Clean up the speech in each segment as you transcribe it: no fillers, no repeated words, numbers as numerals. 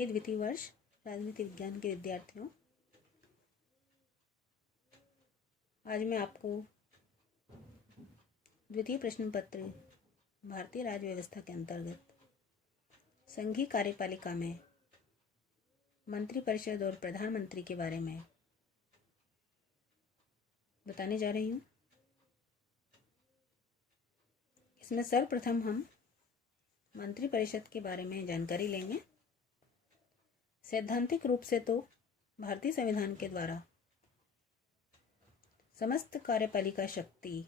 प्रिय द्वितीय वर्ष राजनीति विज्ञान के विद्यार्थियों, आज मैं आपको द्वितीय प्रश्न पत्र भारतीय राज्य व्यवस्था के अंतर्गत संघीय कार्यपालिका में मंत्रिपरिषद और प्रधानमंत्री के बारे में बताने जा रही हूँ। इसमें सर्वप्रथम हम मंत्रिपरिषद के बारे में जानकारी लेंगे। सैद्धांतिक रूप से तो भारतीय संविधान के द्वारा समस्त कार्यपालिका शक्ति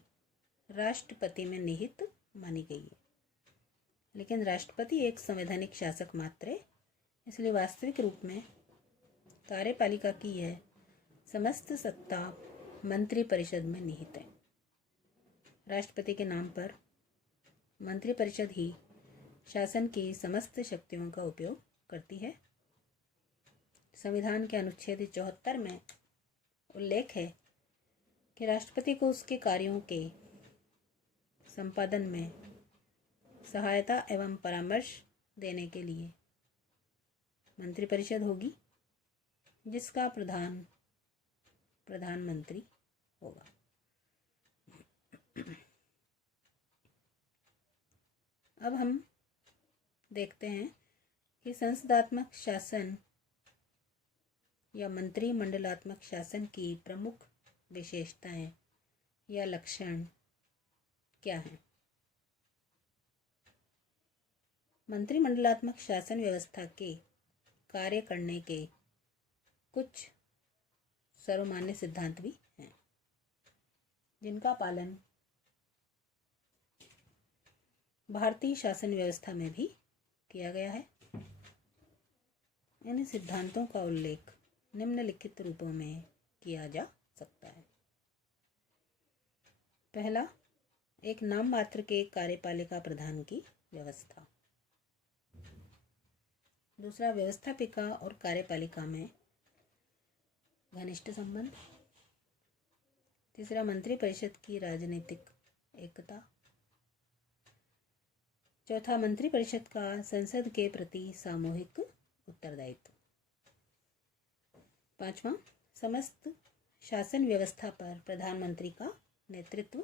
राष्ट्रपति में निहित मानी गई है, लेकिन राष्ट्रपति एक संवैधानिक शासक मात्र है, इसलिए वास्तविक रूप में कार्यपालिका की यह समस्त सत्ता मंत्रिपरिषद में निहित है। राष्ट्रपति के नाम पर मंत्रिपरिषद ही शासन की समस्त शक्तियों का उपयोग करती है। संविधान के अनुच्छेद 74 में उल्लेख है कि राष्ट्रपति को उसके कार्यों के संपादन में सहायता एवं परामर्श देने के लिए मंत्रिपरिषद होगी, जिसका प्रधानमंत्री होगा। अब हम देखते हैं कि संसदात्मक शासन या मंत्रिमंडलात्मक शासन की प्रमुख विशेषताएं या लक्षण क्या हैं। मंत्रिमंडलात्मक शासन व्यवस्था के कार्य करने के कुछ सर्वमान्य सिद्धांत भी हैं, जिनका पालन भारतीय शासन व्यवस्था में भी किया गया है। इन सिद्धांतों का उल्लेख निम्नलिखित रूपों में किया जा सकता है। पहला, एक नाम मात्र के कार्यपालिका प्रधान की व्यवस्था। दूसरा, व्यवस्थापिका और कार्यपालिका में घनिष्ठ संबंध। तीसरा, मंत्रिपरिषद की राजनीतिक एकता। चौथा, मंत्रिपरिषद का संसद के प्रति सामूहिक उत्तरदायित्व। पांचवा, समस्त शासन व्यवस्था पर प्रधानमंत्री का नेतृत्व।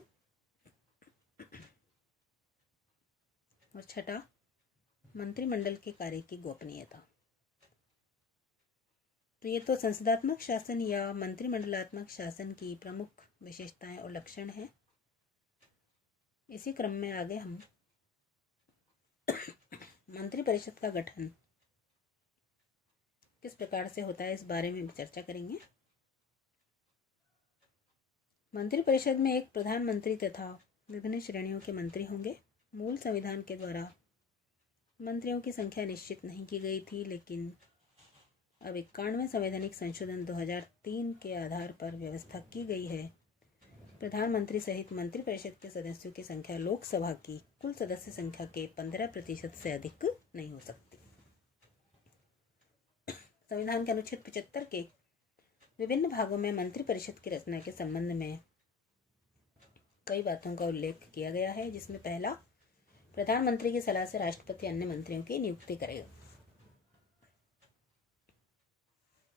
और छठा, मंत्रिमंडल के कार्य की गोपनीयता। तो ये तो संसदात्मक शासन या मंत्रिमंडलात्मक शासन की प्रमुख विशेषताएं और लक्षण हैं। इसी क्रम में आगे हम मंत्रिपरिषद का गठन किस प्रकार से होता है, इस बारे में चर्चा करेंगे। मंत्रिपरिषद में एक प्रधानमंत्री तथा विभिन्न श्रेणियों के मंत्री होंगे। मूल संविधान के द्वारा मंत्रियों की संख्या निश्चित नहीं की गई थी, लेकिन अब 91वें संवैधानिक संशोधन 2003 के आधार पर व्यवस्था की गई है। प्रधानमंत्री सहित मंत्रिपरिषद के सदस्यों की संख्या लोकसभा की कुल सदस्य संख्या के 15% से अधिक नहीं हो सकती। संविधान के अनुच्छेद 75 के विभिन्न भागों में मंत्रिपरिषद की रचना के संबंध में कई बातों का उल्लेख किया गया है, जिसमें पहला, प्रधानमंत्री की सलाह से राष्ट्रपति अन्य मंत्रियों की नियुक्ति करेगा।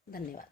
धन्यवाद।